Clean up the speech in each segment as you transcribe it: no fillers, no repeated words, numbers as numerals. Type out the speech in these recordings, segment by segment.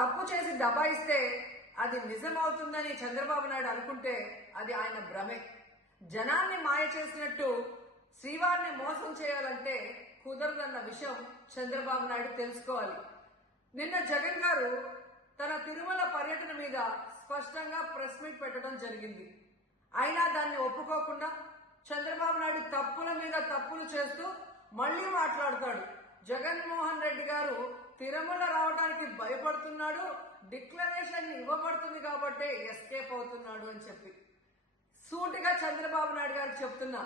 తప్పు చేసి దబాయిస్తే అది నిజమవుతుందని చంద్రబాబు నాయుడు అనుకుంటే అది ఆయన భ్రమే. జనాన్ని మాయ చేసినట్టు శ్రీవారిని మోసం చేయాలంటే కుదరదన్న విషయం చంద్రబాబు నాయుడు తెలుసుకోవాలి. నిన్న జగన్ గారు తన తిరుమల పర్యటన మీద స్పష్టంగా ప్రెస్ మీట్ పెట్టడం జరిగింది. అయినా దాన్ని ఒప్పుకోకుండా చంద్రబాబు నాయుడు తప్పుల మీద తప్పులు చేస్తూ మళ్లీ మాట్లాడతాడు. జగన్మోహన్ రెడ్డి గారు తిరుమల రావడానికి భయపడుతున్నాడు, డిక్లరేషన్ ఇవ్వబడుతుంది కాబట్టి ఎస్కేప్ అవుతున్నాడు అని చెప్పి సూటిగా చంద్రబాబు నాయుడు గారికి చెప్తున్నా.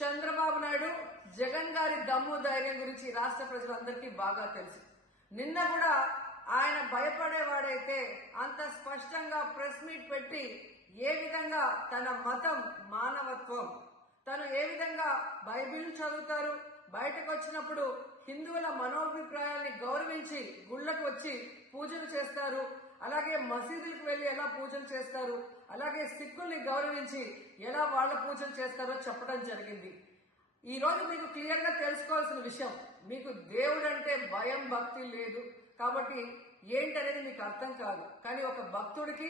చంద్రబాబు నాయుడు జగన్ గారి దమ్ము ధైర్యం గురించి రాష్ట్ర ప్రజలందరికీ బాగా తెలుసు. నిన్న కూడా ఆయన భయపడేవాడైతే అంత స్పష్టంగా ప్రెస్ మీట్ పెట్టి ఏ విధంగా తన మతం మానవత్వం, తను ఏ విధంగా బైబిల్ చదువుతారు, బయటకు వచ్చినప్పుడు హిందువుల మనోభిప్రాయాల్ని గౌరవించి గుళ్ళకు వచ్చి పూజలు చేస్తారు, అలాగే మసీదులకు వెళ్లి ఎలా పూజలు చేస్తారు, అలాగే సిక్కుల్ని గౌరవించి ఎలా వాళ్ళ పూజలు చేస్తారో చెప్పడం జరిగింది. ఈ రోజు మీకు క్లియర్ గా తెలుసుకోవాల్సిన విషయం, మీకు దేవుడు అంటే భయం భక్తి లేదు కాబట్టి ఏంటనేది మీకు అర్థం కాదు. కానీ ఒక భక్తుడికి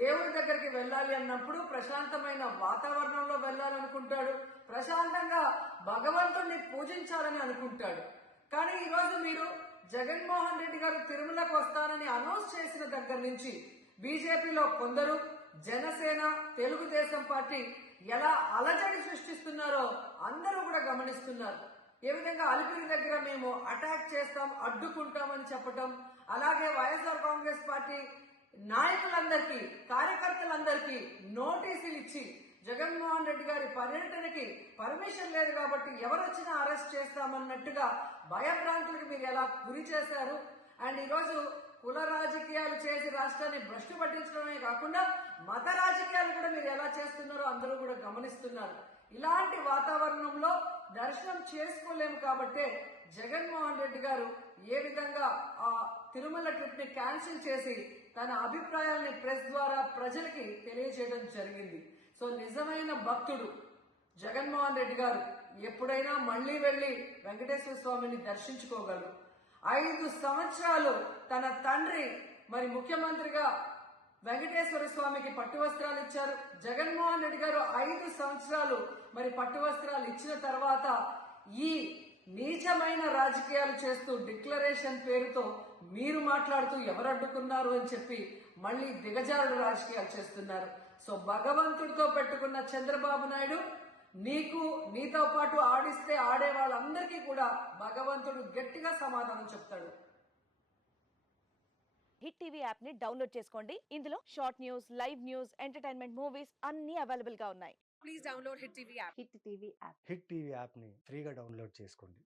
దేవుడి దగ్గరికి వెళ్ళాలి అన్నప్పుడు ప్రశాంతమైన వాతావరణంలో వెళ్ళాలనుకుంటాడు, ప్రశాంతంగా భగవంతుడిని పూజించాలని అనుకుంటాడు. కానీ ఈ రోజు మీరు జగన్మోహన్ రెడ్డి గారు తిరుమలకు వస్తానని అనౌన్స్ చేసిన దగ్గర నుంచి బీజేపీలో కొందరు, జనసేన, తెలుగుదేశం పార్టీ ఎలా అలజడి సృష్టిస్తున్నారో అందరూ కూడా గమనిస్తున్నారు. ఏ విధంగా అలిపిరి దగ్గర మేము అటాక్ చేస్తాం, అడ్డుకుంటామని చెప్పటం, అలాగే వైఎస్ఆర్ కాంగ్రెస్ పార్టీ నాయకులందరికీ, కార్యకర్తలందరికీ నోటీసులు ఇచ్చి జగన్మోహన్ రెడ్డి గారి పర్యటనకి పర్మిషన్ లేదు కాబట్టి ఎవరొచ్చినా అరెస్ట్ చేస్తామన్నట్టుగా భయభ్రాంతులకు మీరు ఎలా గురి చేశారు. అండ్ ఈరోజు కుల రాజకీయాలు చేసి రాష్ట్రాన్ని భ్రష్టు పట్టించడమే కాకుండా మత రాజకీయాలు కూడా మీరు ఎలా చేస్తున్నారో అందరూ కూడా గమనిస్తున్నారు. ఇలాంటి వాతావరణంలో దర్శనం చేసుకోలేము కాబట్టే జగన్మోహన్ రెడ్డి గారు ఏ విధంగా ఆ తిరుమల ట్రిప్ ని క్యాన్సిల్ చేసి తన అభిప్రాయాల్ని ప్రెస్ ద్వారా ప్రజలకి తెలియజేయడం జరిగింది. సో నిజమైన భక్తుడు జగన్మోహన్ రెడ్డి గారు ఎప్పుడైనా మళ్లీ వెళ్లి వెంకటేశ్వర స్వామిని దర్శించుకోగలరు. 5 సంవత్సరాలు తన తండ్రి మరి ముఖ్యమంత్రిగా వెంకటేశ్వర స్వామికి పట్టు వస్త్రాలు ఇచ్చారు. జగన్మోహన్ రెడ్డి గారు 5 సంవత్సరాలు మరి పట్టు వస్త్రాలు ఇచ్చిన తర్వాత ఈ నీచమైన రాజకీయాలు చేస్తూ డిక్లరేషన్ పేరుతో మీరు మాట్లాడుతూ ఎవరు అడ్డుకున్నారు అని చెప్పి మళ్లీ దిగజారుడు రాజకీయాలు చేస్తున్నారు. సో భగవంతుడితో పెట్టుకున్న చంద్రబాబు నాయుడు నీతో పాటు ఆడిస్తే ఆడే వాళ్ళందరికీ కూడా భగవంతుడు గట్టిగా సమాధానం చెప్తాడు. హిట్ టీవీ యాప్ ని డౌన్లోడ్ చేసుకోండి. ఇందులో short news, live news, entertainment movies అన్ని అవైలబుల్ గా ఉన్నాయి. Please download hit TV app. Hit TV app ని ఫ్రీగా డౌన్లోడ్ చేసుకోండి.